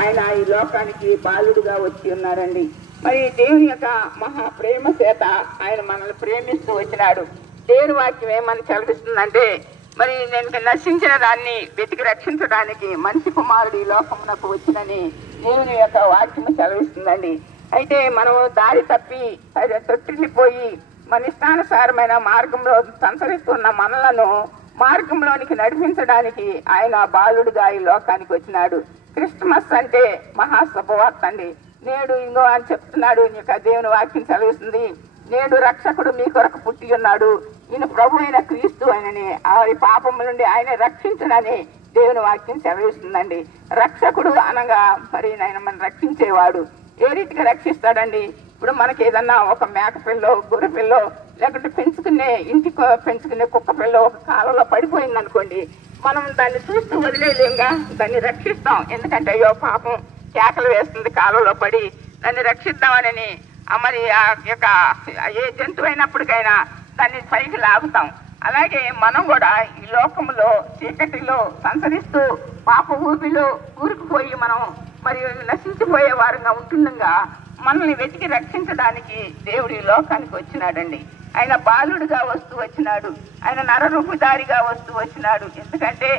ఆయన ఈ లోకానికి బాలుడుగా వచ్చి ఉన్నారండి. మరి దేవుని యొక్క మహా ప్రేమ చేత ఆయన మనల్ని ప్రేమిస్తూ వచ్చినాడు. దేవుని వాక్యం ఏమని చదివిస్తుందంటే, మరి నేను నశించిన దాన్ని వెతికి రక్షించడానికి మనిషి కుమారుడు ఈ లోకమునకు వచ్చినని దేవుని యొక్క వాక్యము చదివిస్తుందండి. అయితే మనం దారి తప్పి తొట్టిల్లిపోయి మన ఇష్టానుసారమైన మార్గంలో సంచరిస్తున్న మనలను మార్గంలోనికి నడిపించడానికి ఆయన బాలుడుగా ఈ లోకానికి వచ్చినాడు. క్రిస్మస్ అంటే మహాశుభవార్త అండి. నేడు ఇంకో అని చెప్తున్నాడు, ఇంకా దేవుని వాక్యం చదివిస్తుంది. నేడు రక్షకుడు మీ కొరకు పుట్టి ఉన్నాడు, ఈయన ప్రభు అయిన క్రీస్తు ఆయనని ఆవిడ పాపముల నుండి ఆయన రక్షించునని దేవుని వాక్యం చదివిస్తుందండి. రక్షకుడు అనగా మరి ఆయన మనం రక్షించేవాడు. ఏ రీతిగా రక్షిస్తాడండి? ఇప్పుడు మనకి ఏదన్నా ఒక మేక పిల్లో గొర్రె పిల్లో లేకుంటే ఇంటికి పెంచుకునే కుక్క పిల్లో ఒక కాలంలో పడిపోయింది అనుకోండి, మనం దాన్ని చూస్తూ వదిలేలేంగా, దాన్ని రక్షిస్తాం. ఎందుకంటే అయ్యో పాపం కేకలు వేస్తుంది కాలంలో పడి, దాన్ని రక్షిద్దామని మరి ఆ యొక్క ఏ జంతువు అయినప్పటికైనా దాన్ని పైకి లాగుతాం. అలాగే మనం కూడా ఈ లోకంలో చీకటిలో సంచరిస్తూ పాప ఊపిలో ఊరుకుపోయి మనం మరి నశించిపోయే వారంగా ఉంటుండగా మనల్ని వెతికి రక్షించడానికి దేవుడు ఈ లోకానికి వచ్చినాడండి. ఆయన బాలుడుగా వస్తూ వచ్చినాడు, ఆయన నరరూపుదారిగా వస్తూ వచ్చినాడు. ఎందుకంటే